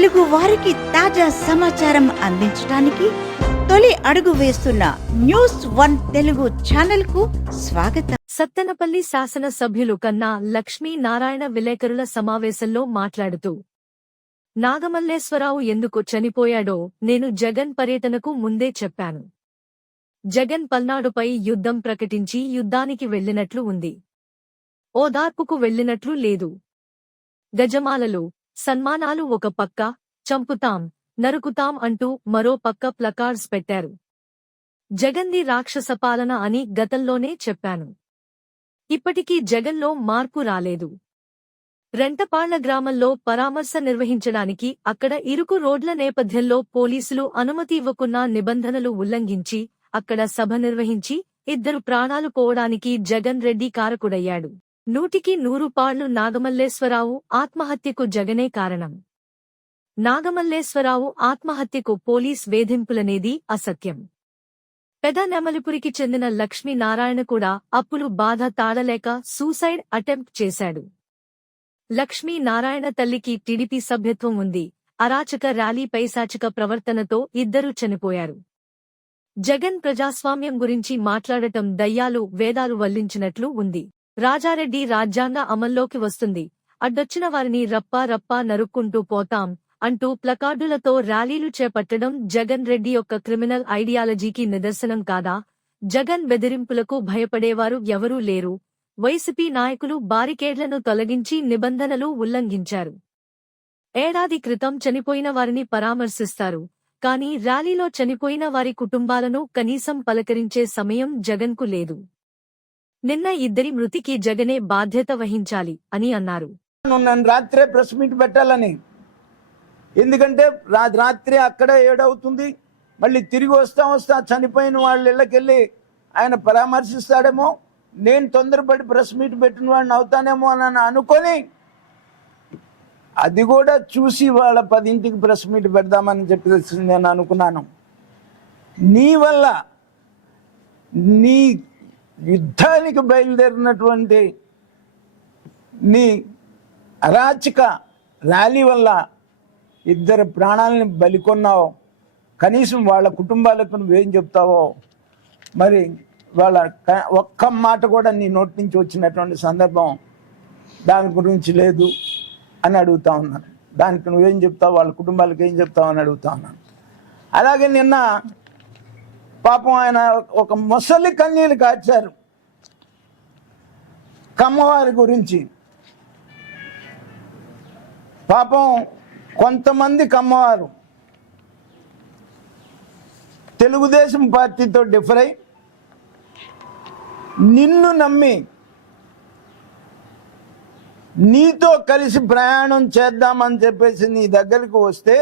తెలుగు వారికి తాజా సమాచారం అందించడానికి తొలి అడుగు వేస్తున్న న్యూస్ వన్ తెలుగు ఛానల్ కు స్వాగతం. సత్తెనపల్లి శాసన సభ్యులు కన్నా లక్ష్మీ నారాయణ విలేకరుల సమావేశంలో మాట్లాడుతూ నాగమల్లేశ్వరరావు ఎందుకు చనిపోయాడో నేను జగన్ పర్యటనకు ముందే చెప్పాను. జగన్ పల్నాడుపై యుద్ధం ప్రకటించి యుద్ధానికి వెళ్లినట్లు ఉంది. ఓదార్పుకు వెళ్లినట్లు లేదు. గజమాలలు, సన్మానాలు ఒక పక్క, చంపుతాం, నరుకుతాం అంటూ మరో పక్క ప్లకార్డ్స్ పెట్టారు. జగన్ది రాక్షస పాలన అని గతంలోనే చెప్పాను. ఇప్పటికీ జగన్లో మార్పు రాలేదు. రెంటపాళ్ల గ్రామంలో పరామర్శ నిర్వహించడానికి అక్కడ ఇరుకు రోడ్ల నేపథ్యంలో పోలీసులు అనుమతి ఇవ్వకున్నా నిబంధనలు ఉల్లంఘించి అక్కడ సభ నిర్వహించి 2 ప్రాణాలు పోవడానికి జగన్ రెడ్డి కారకుడయ్యాడు. 100కి 100 నాగమల్లేశ్వరరావు ఆత్మహత్యకు జగనే కారణం. నాగమల్లేశ్వరరావు ఆత్మహత్యకు పోలీస్ వేధింపులనేది అసత్యం. పెదనెమలిపురికి చెందిన లక్ష్మీ నారాయణ కూడా అప్పులు బాధ తాళలేక సూసైడ్ అటెంప్ట్ చేశాడు. లక్ష్మీ నారాయణ తల్లికి టీడీపీ సభ్యత్వం ఉంది. అరాచక ర్యాలీ పైశాచిక ప్రవర్తనతో 2 చనిపోయారు. జగన్ ప్రజాస్వామ్యం గురించి మాట్లాడటం దయ్యాలు వేదాలు వల్లించినట్లు ఉంది. రాజారెడ్డి రాజ్యాంగ అమల్లోకి వస్తుంది, అడ్డొచ్చిన వారిని రప్పా రప్పా నరుక్కుంటూ పోతాం అంటూ ప్లకార్డులతో ర్యాలీలు చేపట్టడం జగన్ రెడ్డి యొక్క క్రిమినల్ ఐడియాలజీకి నిదర్శనం కాదా? జగన్ బెదిరింపులకు భయపడేవారు ఎవరూ లేరు. వైసీపీ నాయకులు బారికేడ్లను తొలగించి నిబంధనలు ఉల్లంఘించారు. ఏడాది క్రితం చనిపోయిన వారిని పరామర్శిస్తారు, కానీ ర్యాలీలో చనిపోయిన వారి కుటుంబాలను కనీసం పలకరించే సమయం జగన్కు లేదు. నిన్న 2 మృతికి జగనే బాధ్యత వహించాలి అని అన్నారు. నన్ను రాత్రే ప్రెస్ మీట్ పెట్టాలని, ఎందుకంటే రాత్రి అక్కడ 7 అవుతుంది, మళ్ళీ తిరిగి వస్తా చనిపోయిన వాళ్ళ ఇళ్ళకెళ్ళి ఆయన పరామర్శిస్తాడేమో, నేను తొందరపడి ప్రెస్ మీట్ పెట్టిన వాడిని అవుతానేమో అని అనుకొని అది కూడా చూసి వాళ్ళ 10ంటికి ప్రెస్ మీట్ పెడదామని చెప్పేసి నేను అనుకున్నాను. నీ వల్ల నీ యుద్ధానికి బయలుదేరినటువంటి నీ అరాచక ర్యాలీ వల్ల 2 ప్రాణాలని బలికొన్నావు. కనీసం వాళ్ళ కుటుంబాలకు నువ్వేం చెప్తావో మరి వాళ్ళ ఒక్క మాట కూడా నీ నోటి నుంచి వచ్చినటువంటి సందర్భం దాని గురించి లేదు అని అడుగుతా ఉన్నాను. దానికి నువ్వేం చెప్తావు, వాళ్ళ కుటుంబాలకు ఏం చెప్తావు అని అడుగుతా ఉన్నాను. అలాగే నిన్న పాపం ఆయన ఒక ముసలి కన్నీళ్ళు కార్చారు కమ్మవారి గురించి. పాపం కొంతమంది కమ్మవారు తెలుగుదేశం పార్టీతో డిఫర్ అయి నిన్ను నమ్మి నీతో కలిసి ప్రయాణం చేద్దామని చెప్పేసి నీ దగ్గరికి వస్తే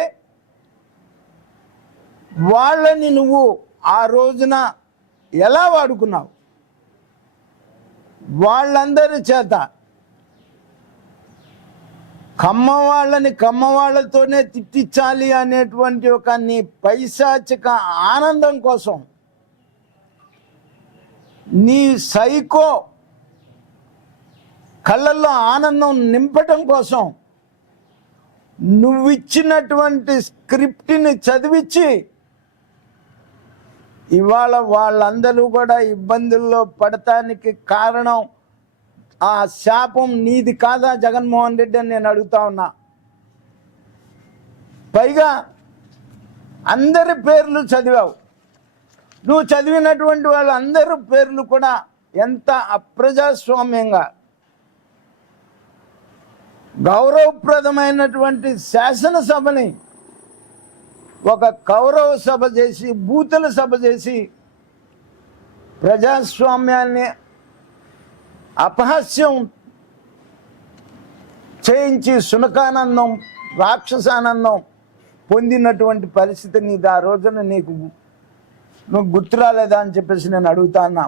వాళ్ళని నువ్వు ఆ రోజున ఎలా వాడుకున్నావు? వాళ్ళందరి చేత కమ్మవాళ్ళని కమ్మవాళ్లతోనే తిట్టించాలి అనేటువంటి ఒక నీ పైశాచిక ఆనందం కోసం, నీ సైకో కళ్ళల్లో ఆనందం నింపటం కోసం నువ్విచ్చినటువంటి స్క్రిప్ట్ని చదివించి ఇవాళ వాళ్ళందరూ కూడా ఇబ్బందుల్లో పడటానికి కారణం ఆ శాపం నీది కాదా జగన్మోహన్ రెడ్డి అని నేను అడుగుతా ఉన్నా. పైగా అందరి పేర్లు చదివావు. నువ్వు చదివినటువంటి వాళ్ళందరి పేర్లు కూడా ఎంత అప్రజాస్వామ్యంగా, గౌరవప్రదమైనటువంటి శాసనసభని ఒక కౌరవ సభ చేసి, బూతుల సభ చేసి ప్రజాస్వామ్యాన్ని అపహాస్యం చేయించి సునకానందం, రాక్షసానందం పొందినటువంటి పరిస్థితి నీది. ఆ రోజున నువ్వు గుర్తు రాలేదా అని చెప్పేసి నేను అడుగుతా ఉన్నా.